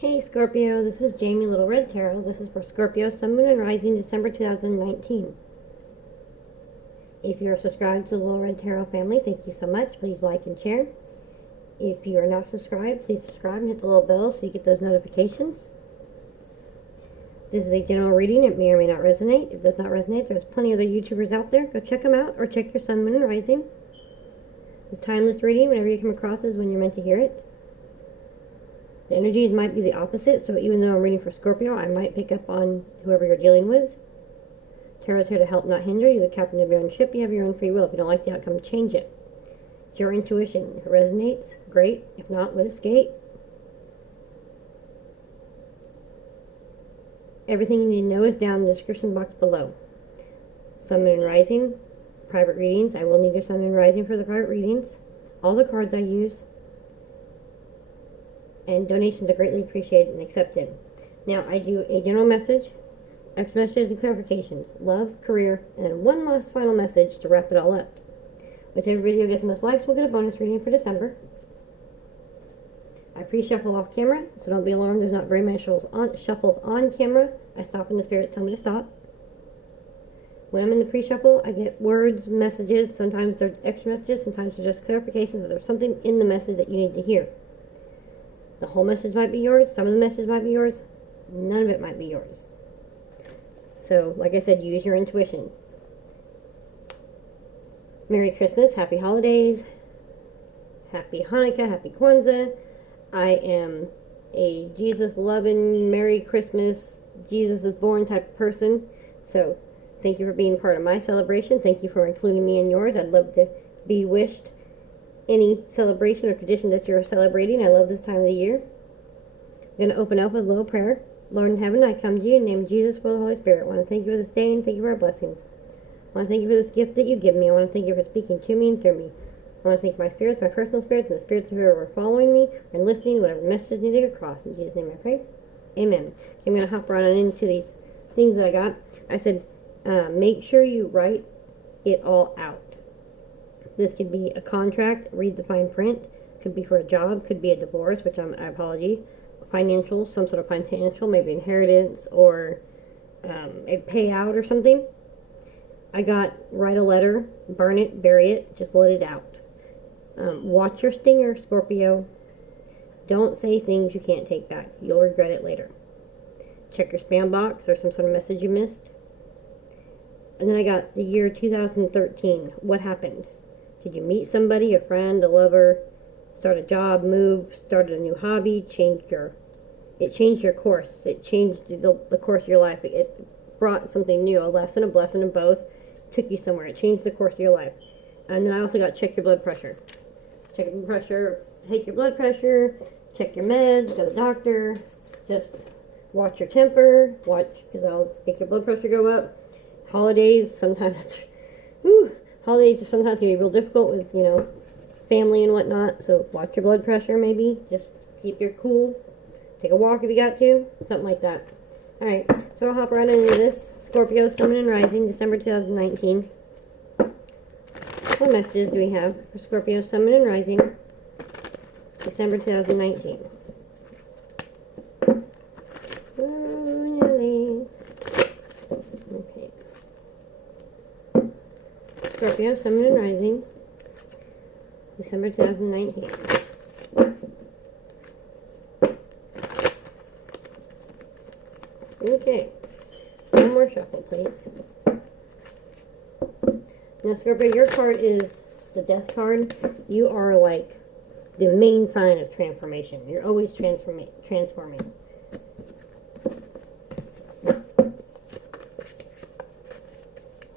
Hey Scorpio, this is Jamie Little Red Tarot. This is for Scorpio, Sun, Moon, and Rising, December 2019. If you're subscribed to the Little Red Tarot family, thank you so much. Please like and share. If you are not subscribed, please subscribe and hit the little bell so you get those notifications. This is a general reading. It may or may not resonate. If it does not resonate, there's plenty of other YouTubers out there. Go check them out or check your Sun, Moon, and Rising. This timeless reading, whenever you come across, is when you're meant to hear it. The energies might be the opposite, so even though I'm reading for Scorpio, I might pick up on whoever you're dealing with. Tarot's here to help, not hinder. You're the captain of your own ship. You have your own free will. If you don't like the outcome, change it. It's your intuition. If it resonates, great. If not, let it skate. Everything you need to know is down in the description box below. Sun, Moon, and Rising, private readings. I will need your Sun, Moon, and Rising for the private readings. All the cards I use. And donations are greatly appreciated and accepted. Now, I do a general message, extra messages and clarifications, love, career, and then one last final message to wrap it all up. Whichever video gets most likes will get a bonus reading for December. I pre-shuffle off camera, so don't be alarmed. There's not very many shuffles on camera. I stop when the spirits tell me to stop. When I'm in the pre-shuffle, I get words, messages. Sometimes they're extra messages, sometimes they're just clarifications. There's something in the message that you need to hear. The whole message might be yours. Some of the message might be yours. None of it might be yours. So, like I said, use your intuition. Merry Christmas. Happy holidays. Happy Hanukkah. Happy Kwanzaa. I am a Jesus-loving, Merry Christmas, Jesus is born type of person. So, thank you for being part of my celebration. Thank you for including me in yours. I'd love to be wished any celebration or tradition that you're celebrating. I love this time of the year. I'm going to open up with a little prayer. Lord in heaven, I come to you in the name of Jesus, for the Holy Spirit. I want to thank you for this day and thank you for our blessings. I want to thank you for this gift that you give me. I want to thank you for speaking to me and through me. I want to thank my spirits, my personal spirits, and the spirits of whoever are following me and listening, whatever messages need to get across. In Jesus' name I pray. Amen. Okay, I'm going to hop right on into these things that I got. I said, make sure you write it all out. This could be a contract, read the fine print, could be for a job, could be a divorce, which I apologize, financial, some sort of financial, maybe inheritance or a payout or something. I got write a letter, burn it, bury it, just let it out. Watch your stinger, Scorpio. Don't say things you can't take back. You'll regret it later. Check your spam box or some sort of message you missed. And then I got the year 2013. What happened? Did you meet somebody, a friend, a lover, start a job, move, started a new hobby, it changed your course. It changed the course of your life. It brought something new, a lesson, a blessing, and both. Took you somewhere. It changed the course of your life. And then I also got check your blood pressure. Check your blood pressure, take your blood pressure, check your meds, go to the doctor, just watch your temper, because I'll make your blood pressure go up. Holidays, sometimes holidays are sometimes going to be real difficult with, family and whatnot. So watch your blood pressure maybe. Just keep your cool. Take a walk if you got to. Something like that. Alright, so I'll hop right into this. Scorpio, Sun, Moon, and Rising, December 2019. What messages do we have for Scorpio, Sun, Moon, and Rising, December 2019? Oh, Nelly. Okay. Scorpio, Sun, Moon, and Rising, December 2019. Okay. One more shuffle, please. Now, Scorpio, your card is the Death card. You are like the main sign of transformation. You're always transforming.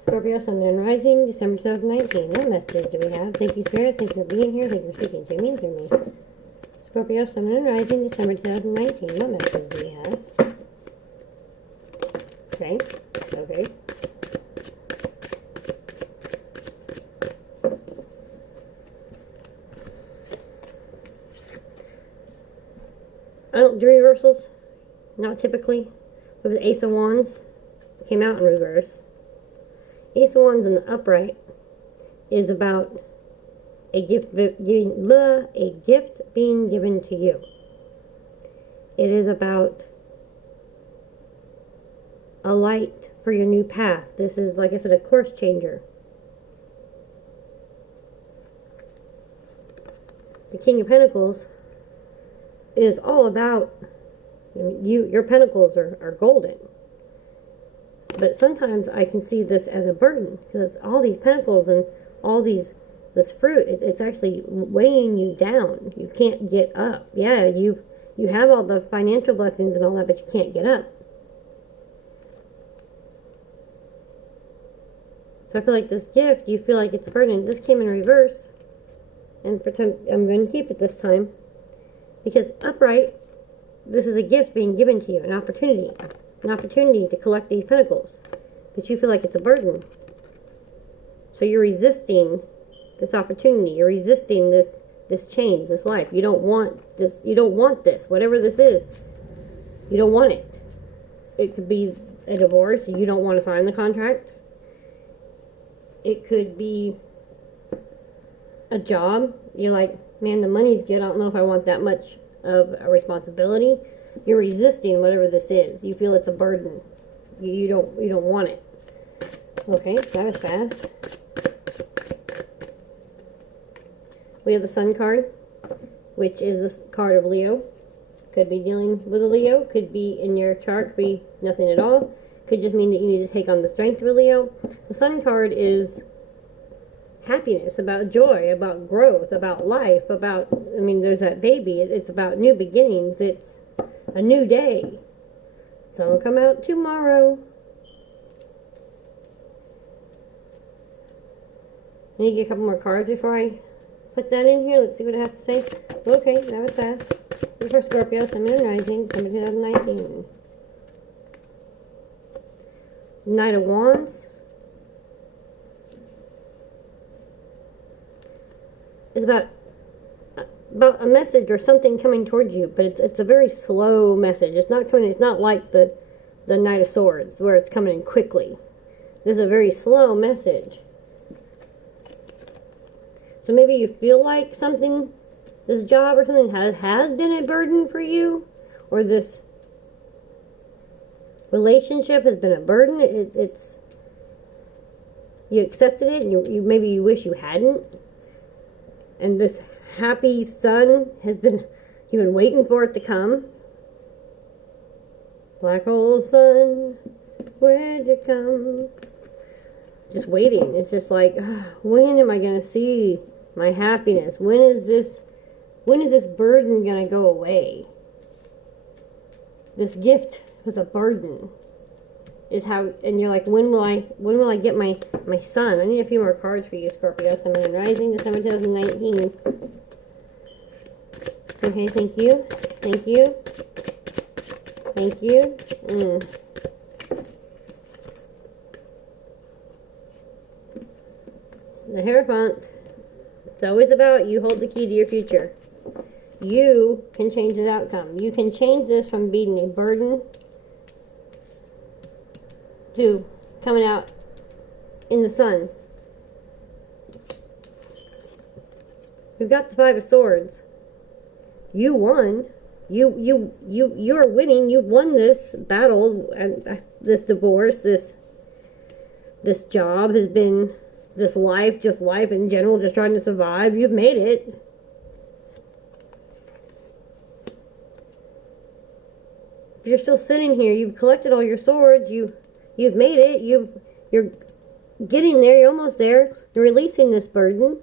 Scorpio, Sun, Moon, and Rising, December 2019. What messages do we have? Thank you, Spirit. Thank you for being here. Thank you for speaking to me and through me. Scorpio, Sun, Moon, and Rising, December 2019. What messages do we have? Okay. Okay. I don't do reversals. Not typically. But the Ace of Wands came out in reverse. Ace of Wands in the upright is about a gift being given to you. It is about a light for your new path. This is, like I said, a course changer. The King of Pentacles is all about, your pentacles are golden. But sometimes I can see this as a burden, because all these pentacles and all this fruit, it's actually weighing you down. You can't get up. Yeah, you have all the financial blessings and all that, but you can't get up. So I feel like this gift, you feel like it's a burden. This came in reverse. And for time, I'm going to keep it this time. Because upright, this is a gift being given to you, an opportunity to collect these pentacles. But you feel like it's a burden. So you're resisting this opportunity. You're resisting this change, this life. You don't want this. You don't want this. Whatever this is, you don't want it. It could be a divorce. You don't want to sign the contract. It could be a job. You're like, man, the money's good. I don't know if I want that much of a responsibility. You're resisting whatever this is. You feel it's a burden. You don't want it. Okay, that was fast. We have the Sun card, which is the card of Leo. Could be dealing with a Leo. Could be in your chart. Could be nothing at all. Could just mean that you need to take on the strength of a Leo. The Sun card is happiness, about joy, about growth, about life, about, there's that baby. It's about new beginnings. It's a new day. Sun will come out tomorrow. I need to get a couple more cards before I put that in here. Let's see what it has to say. Okay, that was fast. This is for Scorpio, Sun and Rising, December 2019. Knight of Wands is about a message or something coming towards you, but it's a very slow message. It's not coming. It's not like the Knight of Swords where it's coming in quickly. This is a very slow message. So maybe you feel like something, this job or something has been a burden for you, or this relationship has been a burden. It's you accepted it, and you maybe you wish you hadn't. And this happy sun has been, you've been waiting for it to come. Black hole sun, where'd you come? Just waiting. It's just like, when am I going to see my happiness? When is this burden going to go away? This gift was a burden. Is how, and you're like, when will I get my sun? I need a few more cards for you, Scorpio, Sun and Rising, December 2019. Okay, thank you. Thank you. Thank you. The Hierophant. It's always about you hold the key to your future. You can change this outcome. You can change this from being a burden to coming out in the sun. We've got the Five of Swords. You won. You are winning. You've won this battle, and this divorce, this job has been, this life, just life in general, just trying to survive. You've made it. If you're still sitting here, you've collected all your swords. You've made it. You're getting there. You're almost there. You're releasing this burden.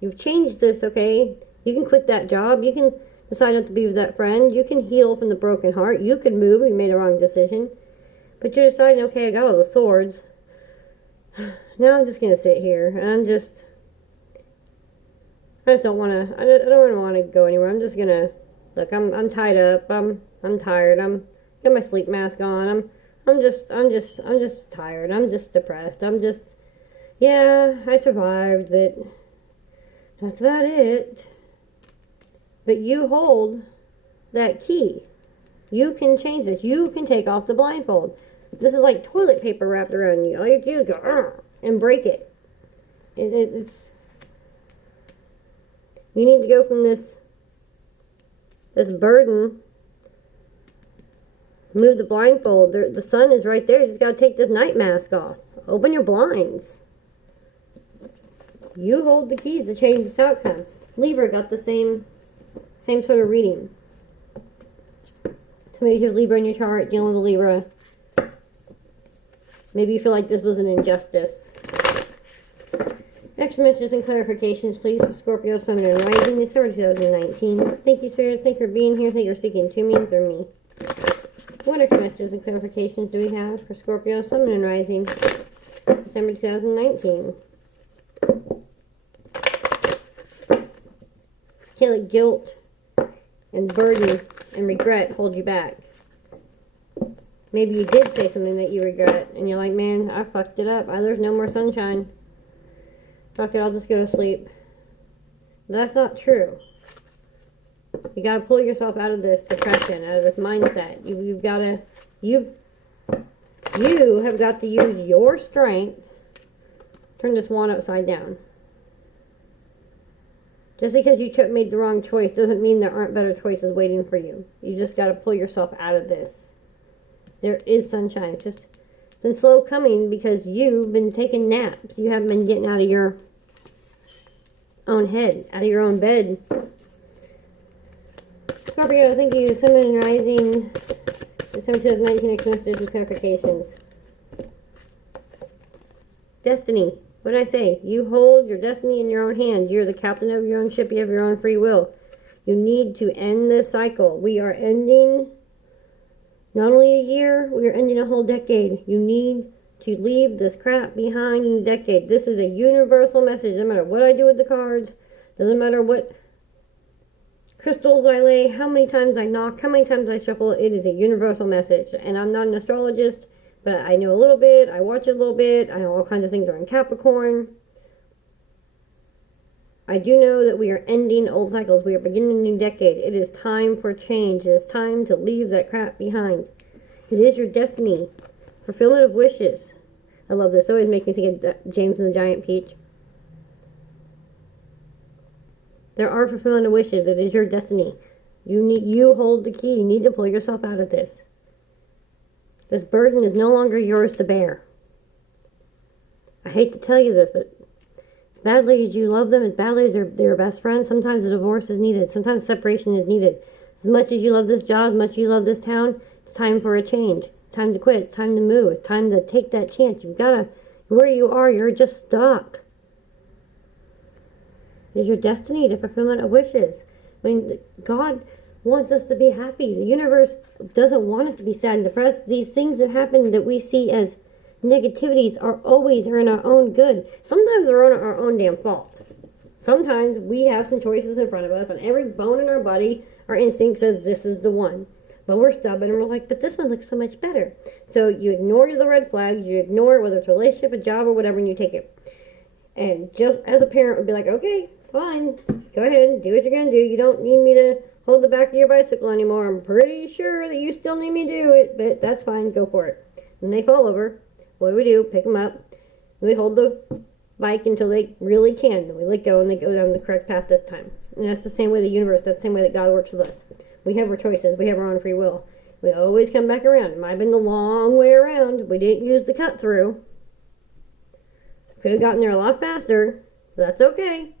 You've changed this, okay? You can quit that job. You can decide not to be with that friend. You can heal from the broken heart. You can move if you made a wrong decision. But you're deciding, okay, I got all the swords. Now I'm just going to sit here. And I just don't want to, I don't want to go anywhere. I'm just going to, look, I'm tied up. I'm tired. Got my sleep mask on. I'm just tired. I'm just depressed. Yeah, I survived, but that's about it. But you hold that key. You can change this. You can take off the blindfold. This is like toilet paper wrapped around you. All you do is go, and break it. It's, you need to go from this burden Move the blindfold. The sun is right there. You just got to take this night mask off. Open your blinds. You hold the keys to change this outcome. Libra got the same sort of reading. Somebody who's Libra in your chart, dealing with a Libra. Maybe you feel like this was an injustice. Extra messages and clarifications, please, for Scorpio, Sun, and Rising, December 2019. Thank you, Spirits. Thank you for being here. Thank you for speaking to me and through me. What extra messages and clarifications do we have for Scorpio, Sun, and Rising, December 2019? Can't let guilt and burden and regret hold you back. Maybe you did say something that you regret, and you're like, man, I fucked it up. There's no more sunshine. Fuck it, I'll just go to sleep. That's not true. You gotta pull yourself out of this depression, out of this mindset. You have got to use your strength. Turn this wand upside down. Just because you made the wrong choice doesn't mean there aren't better choices waiting for you. You just gotta pull yourself out of this. There is sunshine. It's just been slow coming because you've been taking naps. You haven't been getting out of your own head, out of your own bed. Scorpio, thank you. Sun and Rising, December 2019, extra messages and clarifications. Destiny. What did I say? You hold your destiny in your own hands. You're the captain of your own ship. You have your own free will. You need to end this cycle. We are ending not only a year, we are ending a whole decade. You need to leave this crap behind in a decade. This is a universal message. Doesn't matter what I do with the cards. Doesn't matter what crystals I lay, how many times I knock, how many times I shuffle. It is a universal message. And I'm not an astrologist, but I know a little bit. I watch it a little bit. I know all kinds of things are in Capricorn. I do know that we are ending old cycles. We are beginning a new decade. It is time for change. It is time to leave that crap behind. It is your destiny. Fulfillment of wishes. I love this. It always makes me think of James and the Giant Peach. There are fulfillment of wishes. It is your destiny. You hold the key. You need to pull yourself out of this. This burden is no longer yours to bear. I hate to tell you this, but as badly as you love them, as badly as they're your best friend, sometimes a divorce is needed. Sometimes separation is needed. As much as you love this job, as much as you love this town, it's time for a change. It's time to quit. It's time to move. It's time to take that chance. You've got to, where you are, you're just stuck. It is your destiny to fulfillment of wishes. I mean, God wants us to be happy. The universe doesn't want us to be sad and depressed. These things that happen that we see as negativities are in our own good. Sometimes they're our own damn fault. Sometimes we have some choices in front of us, and every bone in our body, our instinct says this is the one. But we're stubborn and we're like, but this one looks so much better. So you ignore the red flags, you ignore it, whether it's a relationship, a job, or whatever, and you take it. And just as a parent would be like, okay, fine, go ahead, do what you're going to do. You don't need me to hold the back of your bicycle anymore. I'm pretty sure that you still need me to do it, but that's fine, go for it. And they fall over. What do? Pick them up. And we hold the bike until they really can. Then we let go and they go down the correct path this time. And that's the same way the universe, that's the same way that God works with us. We have our choices. We have our own free will. We always come back around. It might have been the long way around. We didn't use the cut through. Could have gotten there a lot faster. But that's okay.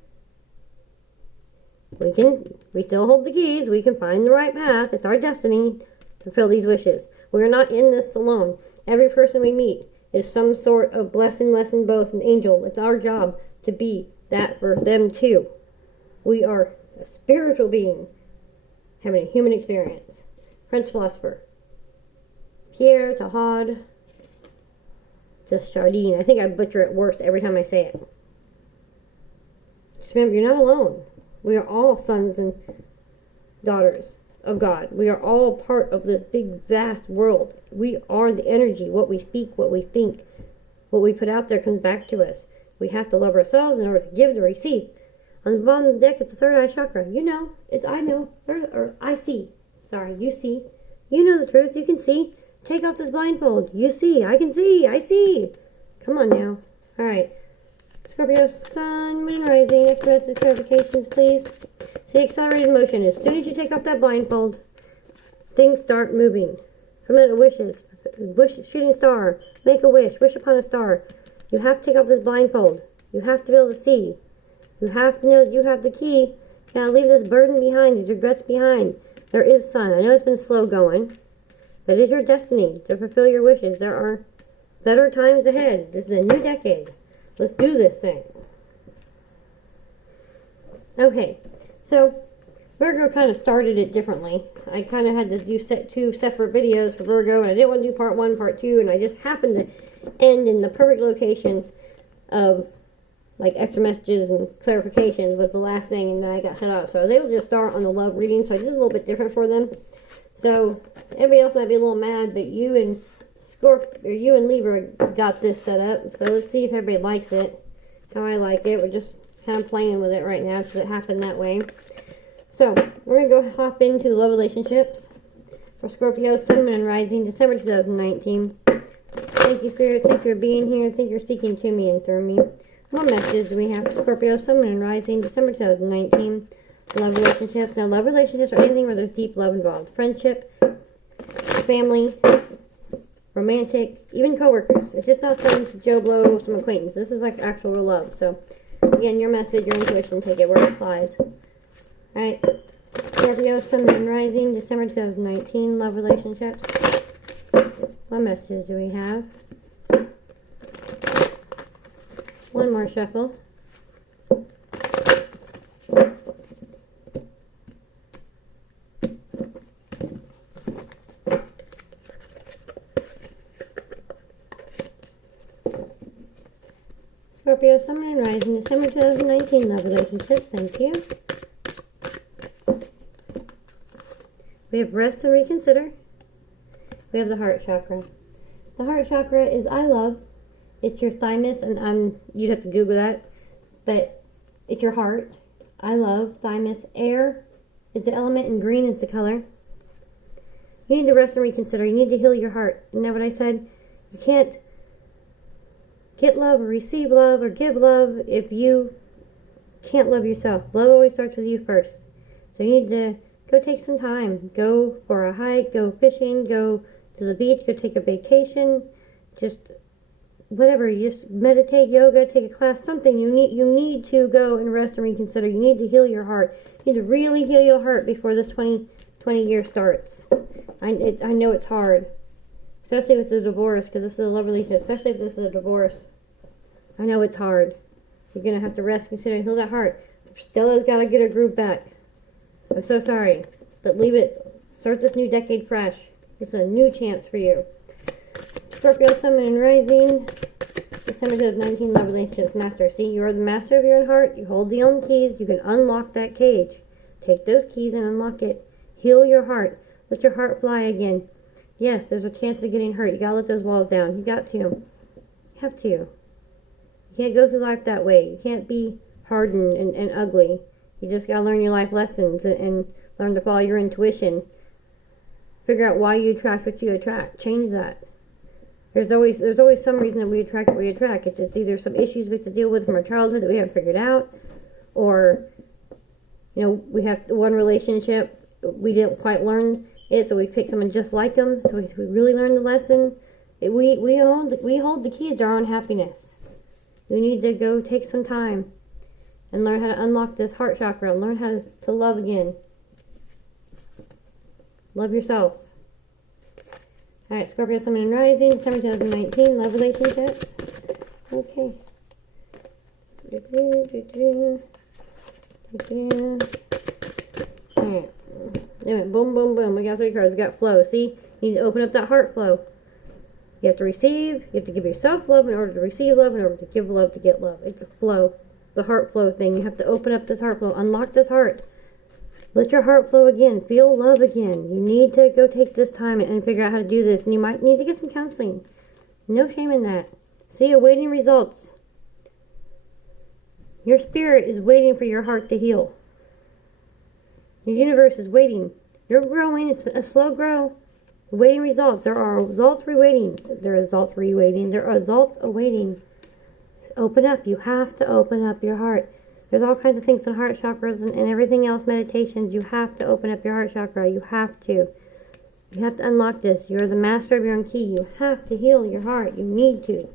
We still hold the keys. We can find the right path. It's our destiny to fulfill these wishes. We're not in this alone. Every person we meet is some sort of blessing, lesson, both an angel. It's our job to be that for them too. We are a spiritual being having a human experience. French philosopher Pierre Teilhard de Chardin. I think I butcher it worse every time I say it. Just remember, you're not alone. We are all sons and daughters of God. We are all part of this big, vast world. We are the energy. What we speak, what we think, what we put out there comes back to us. We have to love ourselves in order to give to receive. On the bottom of the deck is the third eye chakra. You know. It's I know. Or I see. Sorry, you see. You know the truth. You can see. Take off this blindfold. You see. I can see. I see. Come on now. All right. Scorpio, Sun, Moon, and Rising. Extra clarifications, please. See accelerated motion. As soon as you take off that blindfold, things start moving. Fermented wishes. Shooting star. Make a wish. Wish upon a star. You have to take off this blindfold. You have to be able to see. You have to know that you have the key. You gotta leave this burden behind, these regrets behind. There is sun. I know it's been slow going. But it is your destiny to fulfill your wishes. There are better times ahead. This is a new decade. Let's do this thing. Okay, so Virgo kind of started it differently. I kind of had to do two separate videos for Virgo, and I didn't want to do part 1, part 2, and I just happened to end in the perfect location of like extra messages and clarifications was the last thing, and then I got shut off. So I was able to just start on the love reading, so I did a little bit different for them. So everybody else might be a little mad, but you and you and Libra got this set up. So let's see if everybody likes it, how I like it. We're just kind of playing with it right now because it happened that way. So we're going to go hop into the love relationships for Scorpio, Sun, Moon, and Rising, December 2019. Thank you, Spirit. Thank you for being here. Thank you for speaking to me and through me. What messages do we have for Scorpio, Sun, Moon, and Rising, December 2019? Love relationships. Now, love relationships are anything where there's deep love involved. Friendship, family, romantic, even coworkers. It's just not some Joe Blow, some acquaintance. This is like actual real love. So, again, your message, your intuition, take it where it applies. Alright. Scorpio, Sun, Moon, and Rising, December 2019. Love relationships. What messages do we have? One more shuffle. Scorpio, Sun, Moon, and Rising, December 2019. Love relationships. Thank you. We have rest and reconsider. We have the heart chakra. The heart chakra is I love. It's your thymus, and you'd have to Google that, but it's your heart. I love, thymus. Air is the element, and green is the color. You need to rest and reconsider. You need to heal your heart. Isn't that what I said? You can't get love or receive love or give love if you can't love yourself. Love always starts with you first. So you need to go take some time. Go for a hike, go fishing, go to the beach, go take a vacation, just whatever. You just meditate, yoga, take a class, something. You need to go and rest and reconsider. You need to heal your heart. You need to really heal your heart before this 2020 year starts. I know it's hard, especially with the divorce, because this is a love relationship, especially if this is a divorce. I know it's hard. You're going to have to rest, consider, and heal that heart. Stella's got to get her groove back. I'm so sorry, but leave it. Start this new decade fresh. It's a new chance for you. Scorpio, Sun, Moon, and Rising, December 2019, love relationships, master. See, you are the master of your own heart. You hold the own keys. You can unlock that cage. Take those keys and unlock it. Heal your heart. Let your heart fly again. Yes, there's a chance of getting hurt. You gotta let those walls down. You got to. You have to. You can't go through life that way. You can't be hardened and ugly. You just gotta learn your life lessons and learn to follow your intuition. Figure out why you attract what you attract. Change that. There's always some reason that we attract what we attract. It's just either some issues we have to deal with from our childhood that we haven't figured out, or we have one relationship we didn't quite learn it, so we pick someone just like them. So we really learned the lesson. We hold the keys to our own happiness. We need to go take some time and learn how to unlock this heart chakra. Learn how to love again. Love yourself. Alright, Scorpio, Sun, Moon, and Rising, December 2019, love relationships. Okay. Alright. Anyway, boom, boom, boom. We got 3 cards. We got flow. See? You need to open up that heart flow. You have to receive. You have to give yourself love in order to receive love, in order to give love to get love. It's a flow. The heart flow thing. You have to open up this heart flow. Unlock this heart. Let your heart flow again. Feel love again. You need to go take this time and figure out how to do this. And you might need to get some counseling. No shame in that. See, awaiting results. Your spirit is waiting for your heart to heal. Your universe is waiting. You're growing. It's a slow grow. Awaiting results. There are results awaiting. There are results awaiting. There are results awaiting. Open up. You have to open up your heart. There's all kinds of things in heart chakras and everything else, meditations. You have to open up your heart chakra. You have to. You have to unlock this. You're the master of your own key. You have to heal your heart. You need to.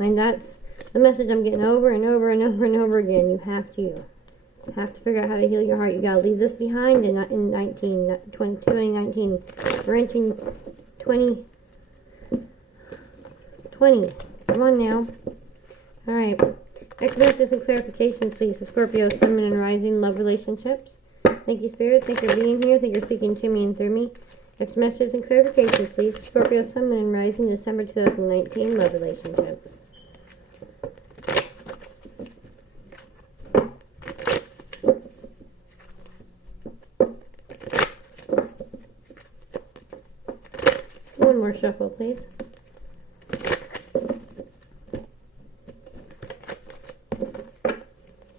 And that's the message I'm getting over and over and over and over again. You have to. You have to figure out how to heal your heart. You gotta leave this behind in 2019. We're entering 2020. Come on now. Alright. Explanations and clarifications, please. For Scorpio, Sun, Moon, and Rising, love relationships. Thank you, Spirit. Thank you for being here. Thank you for speaking to me and through me. Next messages and clarifications, please. Scorpio, Sun, Moon, and Rising, December 2019, love relationships. One more shuffle, please.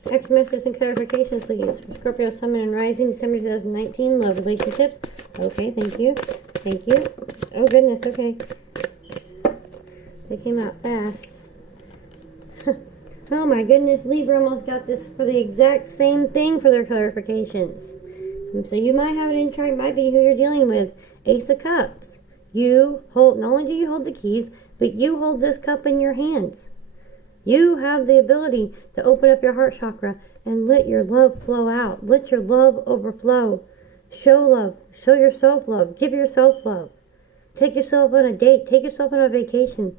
Next messages and clarifications, please. Scorpio, Sun, Moon, and Rising, December 2019, love relationships. Okay, thank you. Thank you. Oh, goodness, okay. They came out fast. Oh, my goodness. Libra almost got this for the exact same thing for their clarifications. So you might have an insight, might be who you're dealing with. Ace of Cups. You hold, not only do you hold the keys, but you hold this cup in your hands. You have the ability to open up your heart chakra and let your love flow out. Let your love overflow. Show love. Show yourself love. Give yourself love. Take yourself on a date. Take yourself on a vacation.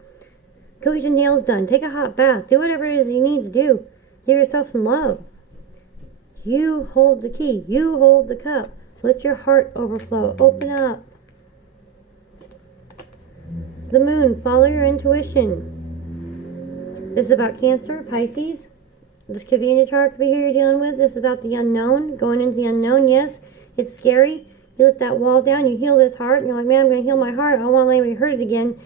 Go get your nails done. Take a hot bath. Do whatever it is you need to do. Give yourself some love. You hold the key. You hold the cup. Let your heart overflow. Open up. The moon. Follow your intuition. This is about Cancer, Pisces. This could be in your chart, could be who you're dealing with. This is about the unknown, going into the unknown. Yes, it's scary. You let that wall down, you heal this heart, and you're like, man, I'm going to heal my heart. I don't want to let anybody hurt it again.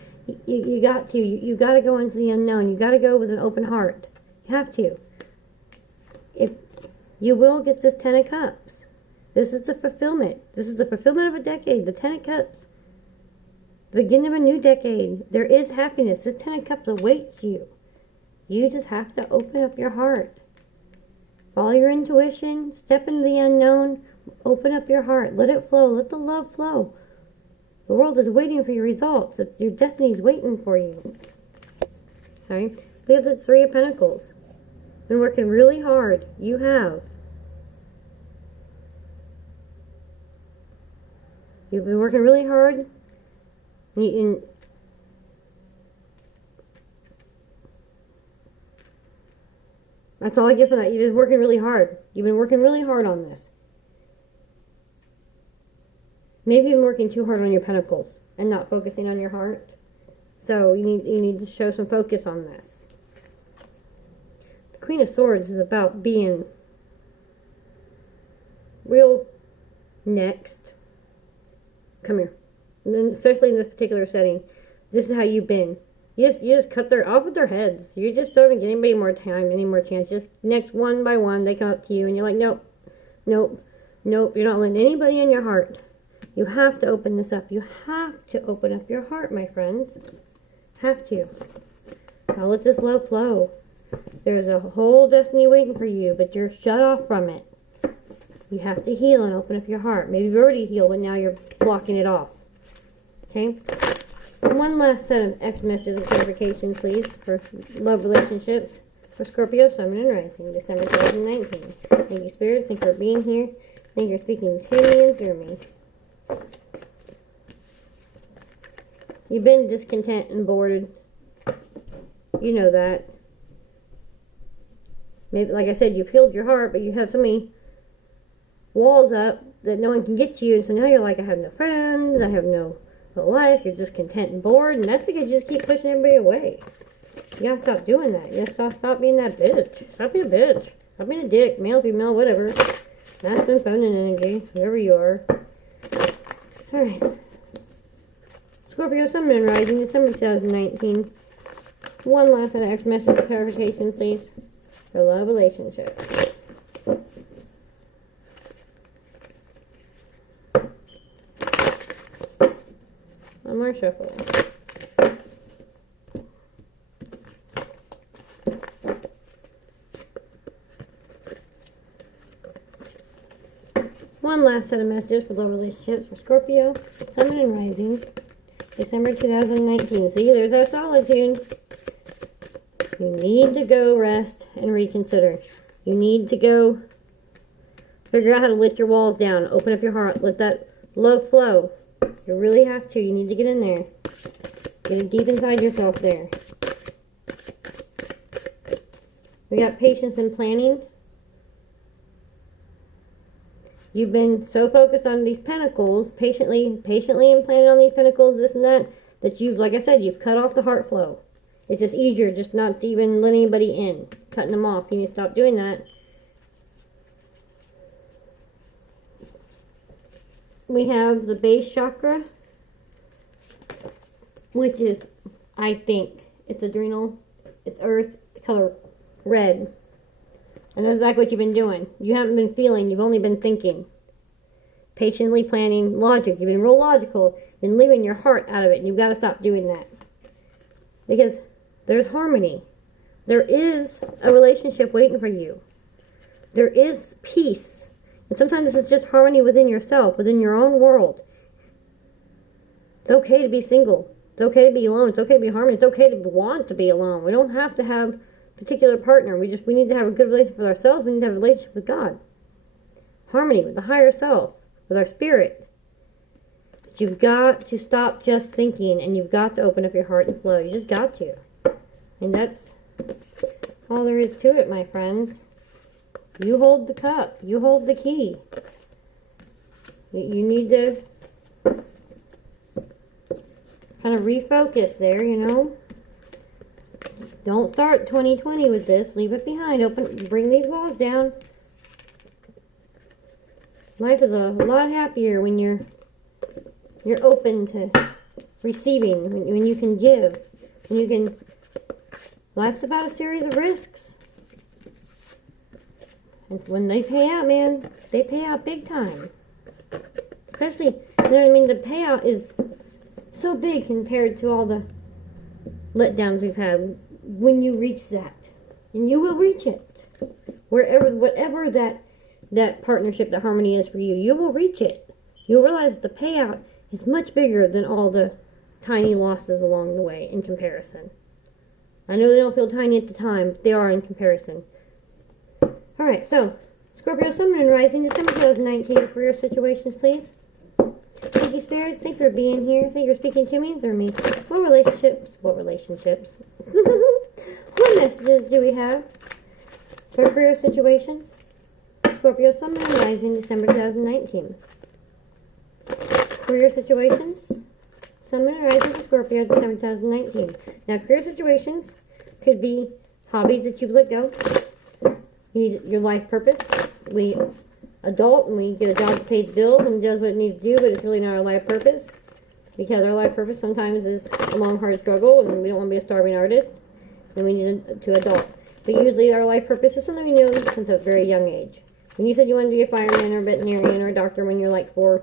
You got to. You got to go into the unknown. You got to go with an open heart. You have to. If you will get this 10 of Cups. This is the fulfillment. This is the fulfillment of a decade. The 10 of Cups. The beginning of a new decade. There is happiness. This 10 of Cups awaits you. You just have to open up your heart. Follow your intuition. Step into the unknown. Open up your heart. Let it flow. Let the love flow. The world is waiting for your results. Your destiny is waiting for you. Okay? We have the 3 of Pentacles. Been working really hard. You have. You've been working really hard. That's all I get from that. You've been working really hard. You've been working really hard on this. Maybe you've been working too hard on your pentacles and not focusing on your heart. So you need to show some focus on this. The Queen of Swords is about being real next. Come here. And then especially in this particular setting, this is how you've been. You just cut off with their heads. You just don't even get anybody more time, any more chance. Just next one by one, they come up to you and you're like, nope, nope, nope. You're not letting anybody in your heart. You have to open this up. You have to open up your heart, my friends. Have to. Now let this love flow. There's a whole destiny waiting for you, but you're shut off from it. You have to heal and open up your heart. Maybe you've already healed, but now you're blocking it off. Okay? One last set of X messages and clarification, please, for love relationships for Scorpio, Sun, Moon, and Rising, December 2019. Thank you, Spirit. Thank you for being here. Thank you for speaking to me and through me. You've been discontent and bored. You know that. Maybe, like I said, you've healed your heart, but you have so many walls up that no one can get you, and so now you're like, I have no friends, I have no life, you're just content and bored, and that's because you just keep pushing everybody away. You gotta stop doing that. You gotta stop being that bitch. Stop being a bitch. Stop being a dick, male, female, whatever. Masculine, feminine energy, whoever you are. Alright. Scorpio, Sun, Moon, Rising, December 2019. One last set of extra message clarification, please, for love relationships. One more shuffle. One one last set of messages for love relationships for Scorpio, Sun and Rising, December 2019. See, there's that solitude. You need to go rest and reconsider. You need to go figure out how to let your walls down. Open up your heart. Let that love flow. You really have to. You need to get in there. Get it deep inside yourself there. We got patience and planning. You've been so focused on these pentacles, patiently and planning on these pentacles, this and that you've, like I said, you've cut off the heart flow. It's just easier just not to even let anybody in. Cutting them off. You need to stop doing that. We have the base chakra, which is, I think, it's adrenal, it's earth, the color red. And that's exactly what you've been doing. You haven't been feeling, you've only been thinking. Patiently planning, logic. You've been real logical, been leaving your heart out of it, and you've got to stop doing that. Because there's harmony. There is a relationship waiting for you. There is peace. And sometimes this is just harmony within yourself, within your own world. It's okay to be single. It's okay to be alone. It's okay to be harmony. It's okay to want to be alone. We don't have to have a particular partner. We need to have a good relationship with ourselves. We need to have a relationship with God. Harmony with the higher self, with our spirit. But you've got to stop just thinking, and you've got to open up your heart and flow. You just got to. And that's all there is to it, my friends. You hold the cup. You hold the key. You need to kind of refocus there, you know. Don't start 2020 with this. Leave it behind. Bring these walls down. Life is a lot happier when you're open to receiving, when you can give, when you can. Life's about a series of risks. And when they pay out, man, they pay out big time. Especially, you know what I mean? The payout is so big compared to all the letdowns we've had. When you reach that, and you will reach it, whatever that partnership, that harmony is for you, you will reach it. You'll realize the payout is much bigger than all the tiny losses along the way in comparison. I know they don't feel tiny at the time, but they are in comparison. Alright, so, Scorpio, Sun, and Rising, December 2019, career situations, please. Thank you, spirits. Thank you for being here. Thank you for speaking to me, through me. What relationships? What messages do we have for career situations? Scorpio, Sun, and Rising, December 2019. Career situations. Sun, and Rising for Scorpio, December 2019. Now, career situations could be hobbies that you've let go. You need your life purpose. We adult and we get a job that pays bills and does what it needs to do, but it's really not our life purpose. Because our life purpose sometimes is a long, hard struggle, and we don't want to be a starving artist, and we need to adult. But usually our life purpose is something we knew since a very young age. When you said you wanted to be a fireman or a veterinarian or a doctor when you're like 4,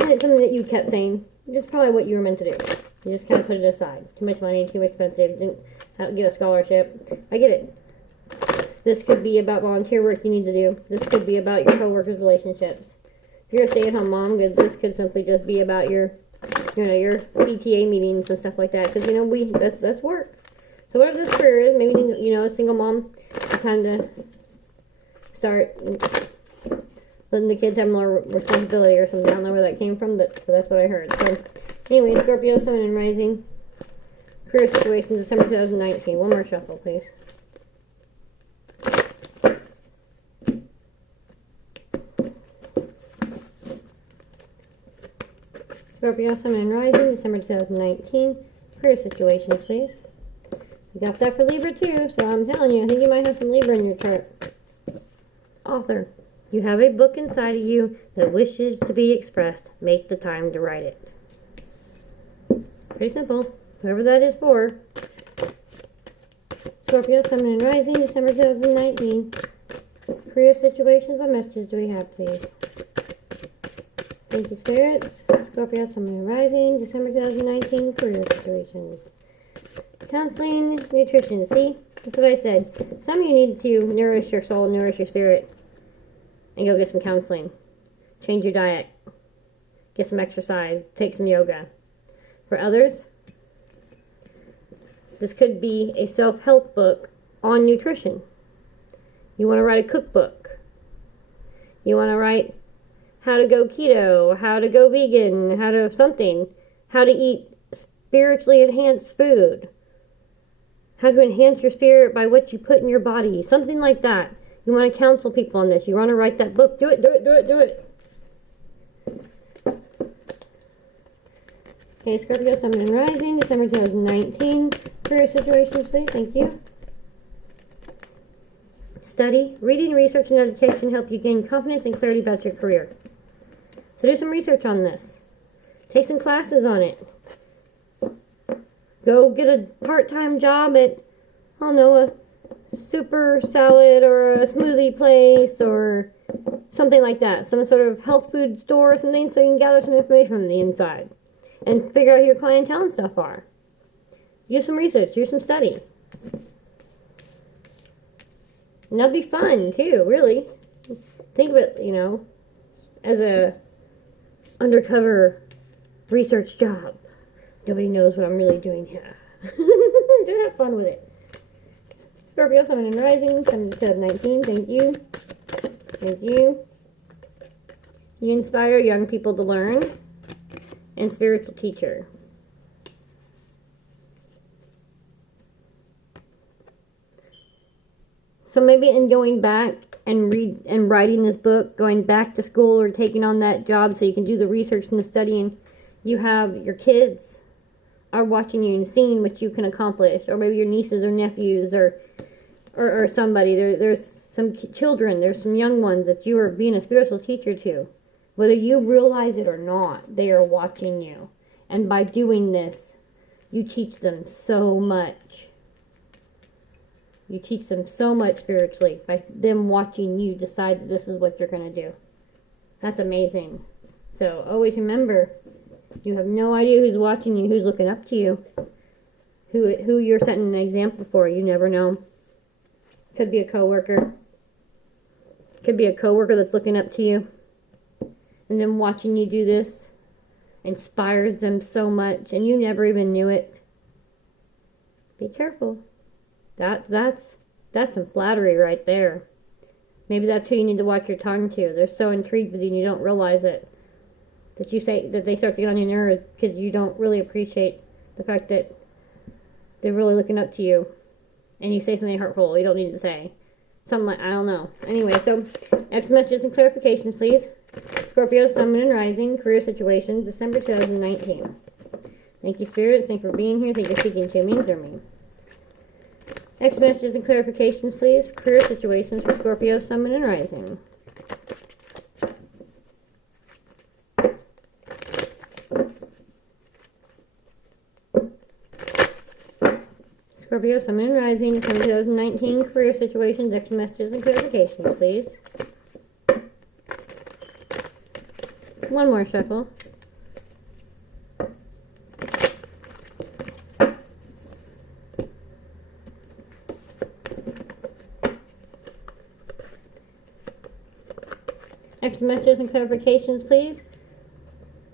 and it's something that you kept saying, it's probably what you were meant to do. You just kind of put it aside. Too much money, too expensive, didn't get a scholarship. I get it. This could be about volunteer work you need to do. This could be about your co-workers' relationships. If you're a stay-at-home mom, this could simply just be about your PTA meetings and stuff like that. Because, that's work. So whatever this career is, maybe, a single mom, it's time to start letting the kids have more responsibility or something. I don't know where that came from, but that's what I heard. So, anyway, Scorpio, Sun, and Rising. Career situation, December 2019. One more shuffle, please. Scorpio, Sun, and Rising, December 2019. Career situations, please. You got that for Libra too, so I'm telling you, I think you might have some Libra in your chart. Author. You have a book inside of you that wishes to be expressed. Make the time to write it. Pretty simple. Whoever that is for. Scorpio, Sun, and Rising, December 2019. Career situations, what messages do we have, please? Thank you, spirits. Scorpio, Sun, and Rising, December 2019, career situations. Counseling, nutrition. See? That's what I said. Some of you need to nourish your soul, nourish your spirit, and go get some counseling. change your diet, get some exercise, take some yoga. For others, this could be a self-help book on nutrition. You want to write a cookbook. You want to write how to go keto, how to go vegan, how to eat spiritually enhanced food, how to enhance your spirit by what you put in your body, something like that. You want to counsel people on this. You want to write that book. Do it, do it, do it, do it. Okay, Scorpio, Sun, and Rising, December 2019. Career situations, please. Thank you. Study. Reading, research, and education help you gain confidence and clarity about your career. So do some research on this. Take some classes on it. Go get a part-time job at, I don't know, a super salad or a smoothie place or something like that. Some sort of health food store or something, so you can gather some information from the inside and figure out who your clientele and stuff are. Do some research, do some study. And that'll be fun too, really. Think of it, you know, as a undercover research job. Nobody knows what I'm really doing here. Just have fun with it. Scorpio, Sun, and Rising, 2019. Thank you. Thank you. You inspire young people to learn. And spiritual teacher. So maybe in going back and writing this book, going back to school or taking on that job so you can do the research and the studying, you have your kids are watching you and seeing what you can accomplish, or maybe your nieces or nephews or somebody. There's some children, there's some young ones that you are being a spiritual teacher to. Whether you realize it or not, they are watching you. And by doing this, you teach them so much. You teach them so much spiritually by them watching you decide that this is what you're going to do. That's amazing. So always remember, you have no idea who's watching you, who's looking up to you, who you're setting an example for. You never know. Could be a coworker. Could be a coworker that's looking up to you. And them watching you do this inspires them so much, and you never even knew it. Be careful. That's some flattery right there. Maybe that's who you need to watch your tongue to. They're so intrigued with you and you don't realize it. That you say that they start to get on your nerves because you don't really appreciate the fact that they're really looking up to you. And you say something hurtful you don't need to say. Something like, I don't know. Anyway, so extra messages and clarifications, please. Scorpio, Sun, and Rising, career situations, December 2019. Thank you, spirits. Thank you for being here. Thank you for speaking to me and through me. Extra messages and clarifications, please. Career situations for Scorpio, Sun, and Rising. Scorpio, Sun, and Rising, December 2019, career situations, extra messages and clarifications, please. One more shuffle. Extra messages and clarifications, please.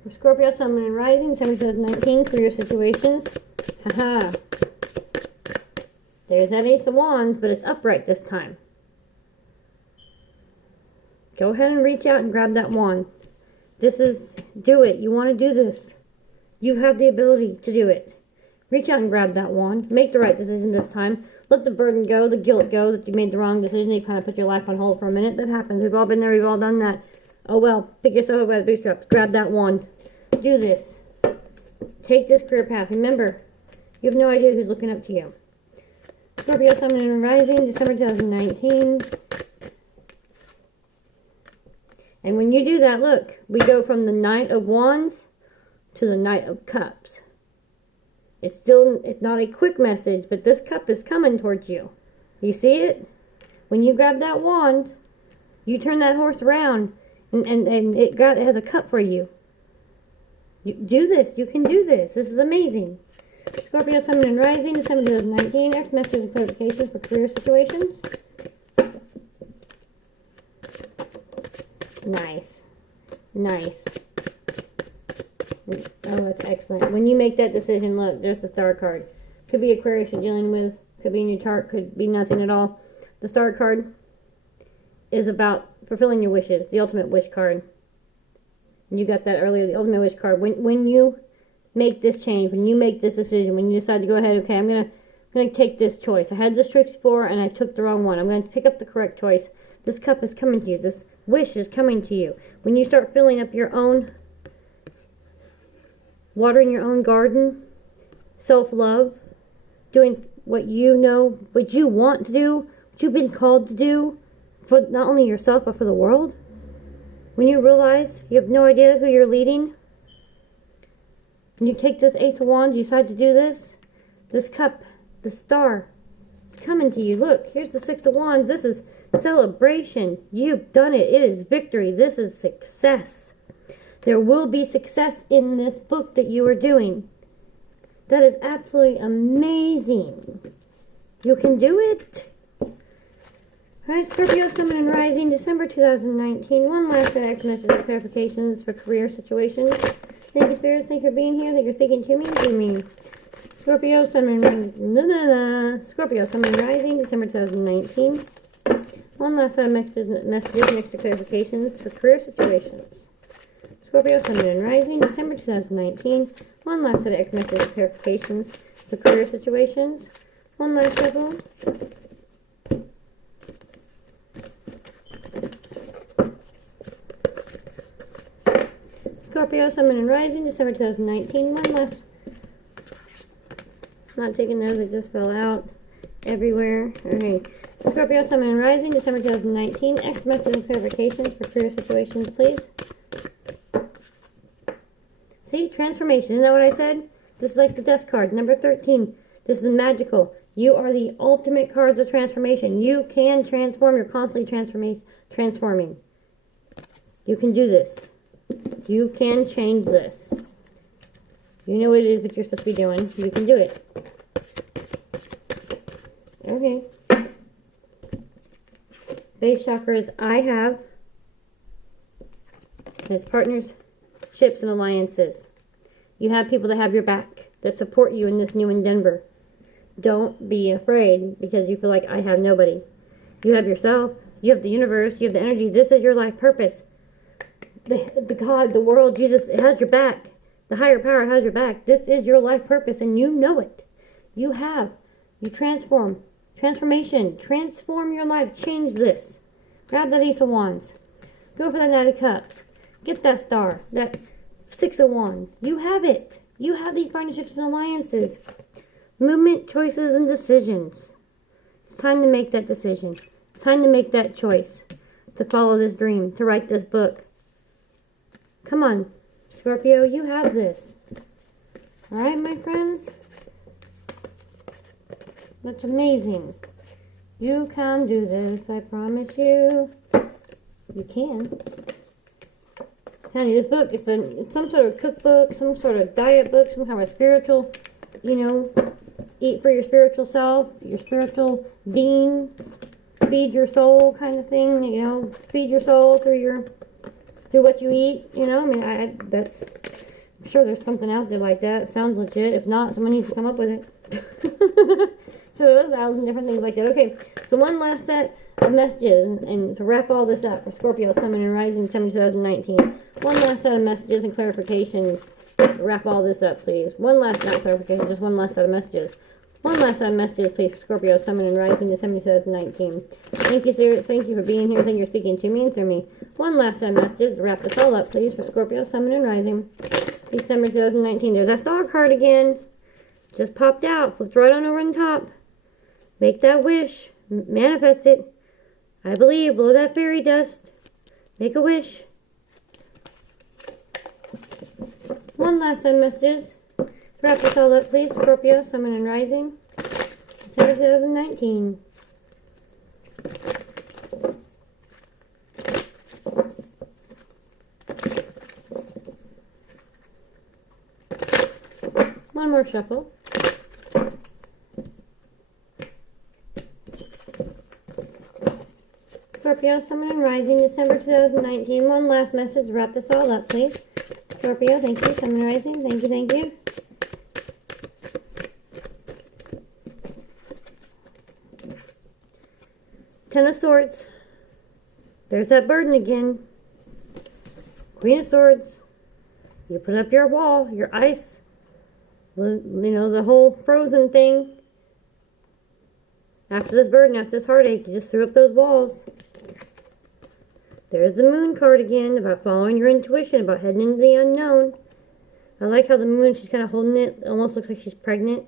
For Scorpio, Sun, and Rising, December 2019, career situations. Haha. There's that Ace of Wands, but it's upright this time. Go ahead and reach out and grab that wand. Do it. You want to do this. You have the ability to do it. Reach out and grab that wand. Make the right decision this time. Let the burden go, the guilt go that you made the wrong decision. You kind of put your life on hold for a minute. That happens. We've all been there. We've all done that. Oh well. Pick yourself up by the bootstraps. Grab that wand. Do this. Take this career path. Remember, you have no idea who's looking up to you. Scorpio, Sun, and Rising, December 2019. And when you do that, look, we go from the Knight of Wands to the Knight of Cups. It's not a quick message, but this cup is coming towards you. You see it? When you grab that wand, you turn that horse around, and it has a cup for you. You do this. You can do this. This is amazing. Scorpio, Sun, and Rising, December 2019. Next messages and clarifications for career situations. Nice. Nice. Oh, that's excellent. When you make that decision, look, there's the star card. Could be Aquarius you're dealing with. Could be in your chart. Could be nothing at all. The star card is about fulfilling your wishes. The ultimate wish card. You got that earlier. The ultimate wish card. When you make this change, when you make this decision, when you decide to go ahead, okay, I'm gonna take this choice. I had this choice before and I took the wrong one. I'm gonna pick up the correct choice. This cup is coming to you. This wish is coming to you. When you start filling up your own, watering your own garden, self-love, doing what you know, what you want to do, what you've been called to do, for not only yourself, but for the world. When you realize you have no idea who you're leading, when you take this Ace of Wands, you decide to do this cup, the star, is coming to you. Look, here's the Six of Wands. This is celebration. You've done it. It is victory. This is success. There will be success in this book that you are doing. That is absolutely amazing. You can do it. Alright, Scorpio, Sun, and Rising, December 2019. One last set of message clarifications for career situations. Thank you, Spirit. Thank you for being here. Thank you for speaking to me. Scorpio, Sun, and Rising. Scorpio, Sun, and Rising, December 2019. One last set of messages and extra clarifications for career situations. Scorpio, Sun, and Rising, December 2019. One last set of extra messages and clarifications for career situations. One last shuffle. Scorpio, Sun, and Rising, December 2019. One last. Not taking those, they just fell out everywhere. Okay. Scorpio, Sun, and Rising, December 2019. Extra messages and clarifications for career situations, please. See? Transformation. Isn't that what I said? This is like the death card. Number 13. This is the magical. You are the ultimate cards of transformation. You can transform. You're constantly transforming. You can do this. You can change this. You know what it is that you're supposed to be doing. You can do it. Okay. Base chakras I have. And it's partnerships and alliances. You have people that have your back, that support you in this new endeavor. Don't be afraid because you feel like I have nobody. You have yourself. You have the universe. You have the energy. This is your life purpose. The God, the world, Jesus, it has your back. The higher power has your back. This is your life purpose and you know it. You transform. Transformation. Transform your life. Change this. Grab that Ace of Wands. Go for that Knight of Cups. Get that star. That Six of Wands. You have it. You have these partnerships and alliances. Movement, choices, and decisions. It's time to make that decision. It's time to make that choice. To follow this dream. To write this book. Come on, Scorpio, you have this. Alright, my friends? That's amazing. You can do this, I promise you. You can. I'm telling you, this book, it's some sort of cookbook, some sort of diet book, some kind of spiritual, eat for your spiritual self, your spiritual being, feed your soul kind of thing, feed your soul through what you eat, I'm sure there's something out there like that. It sounds legit. If not, someone needs to come up with it. So there's 1,000 different things like that. Okay, so one last set of messages, and to wrap all this up for Scorpio, Sun, and Rising, December 2019. One last set of messages and clarifications. Wrap all this up, please. One last, not clarification, just one last set of messages. One last set of messages, please, for Scorpio, Sun, and Rising, December 2019. Thank you, Spirit. Thank you for being here. Thank you for speaking to me and through me. One last set of messages to wrap this all up, please, for Scorpio, Sun, and Rising, December 2019. There's that star card again. Just popped out. Flipped right on over on top. Make that wish. Manifest it. I believe. Blow that fairy dust. Make a wish. One last set of messages. Wrap this all up, please. Scorpio, Sun, and Rising, December 2019. One more shuffle. Scorpio, Scorpio, Sun and Rising, December 2019. One last message. Wrap this all up, please. Scorpio, thank you. Sun and Rising, thank you, thank you. Ten of Swords. There's that burden again. Queen of Swords. You put up your wall, your ice. You know, the whole frozen thing. After this burden, after this heartache, you just threw up those walls. There's the Moon card again, about following your intuition, about heading into the unknown. I like how the Moon, she's kind of holding it. It almost looks like she's pregnant.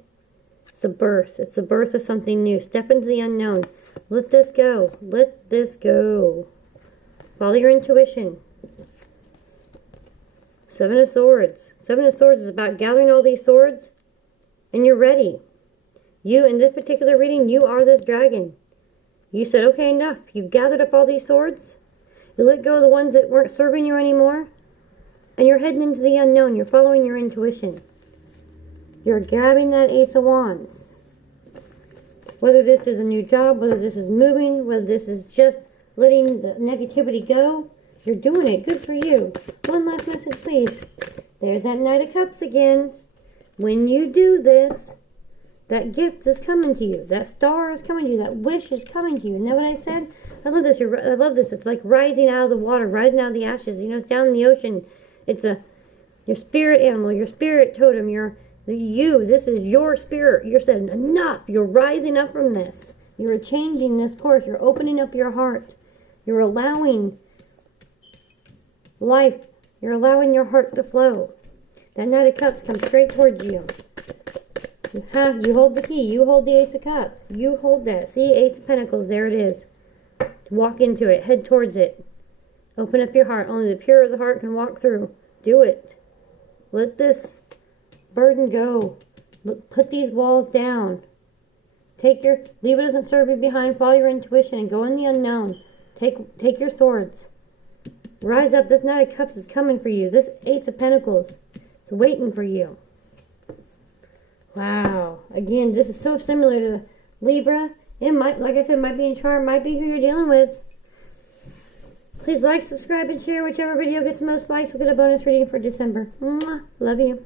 It's the birth. It's the birth of something new. Step into the unknown. Let this go. Let this go. Follow your intuition. Seven of Swords. Seven of Swords is about gathering all these swords, and you're ready. You, in this particular reading, you are this dragon. You said, okay, enough. You've gathered up all these swords. You let go of the ones that weren't serving you anymore. And you're heading into the unknown. You're following your intuition. You're grabbing that Ace of Wands. Whether this is a new job, whether this is moving, whether this is just letting the negativity go, you're doing it. Good for you. One last message, please. There's that Knight of Cups again. When you do this, that gift is coming to you. That star is coming to you. That wish is coming to you. Isn't that what I said? I love this. I love this. It's like rising out of the water, rising out of the ashes. You know, it's down in the ocean. It's your spirit animal, your spirit totem, this is your spirit. You're saying, enough. You're rising up from this. You're changing this course. You're opening up your heart. You're allowing life. You're allowing your heart to flow. That Knight of Cups comes straight towards you. You hold the key. You hold the Ace of Cups. You hold that. See, Ace of Pentacles. There it is. Walk into it. Head towards it. Open up your heart. Only the pure of the heart can walk through. Do it. Let this burden go. Put these walls down. Leave what doesn't serve you behind. Follow your intuition and go in the unknown. Take your swords. Rise up. This Knight of Cups is coming for you. This Ace of Pentacles is waiting for you. Wow. Again, this is so similar to Libra. It might, like I said, might be in charm, might be who you're dealing with. Please like, subscribe, and share. Whichever video gets the most likes will get a bonus reading for December. Mwah. Love you.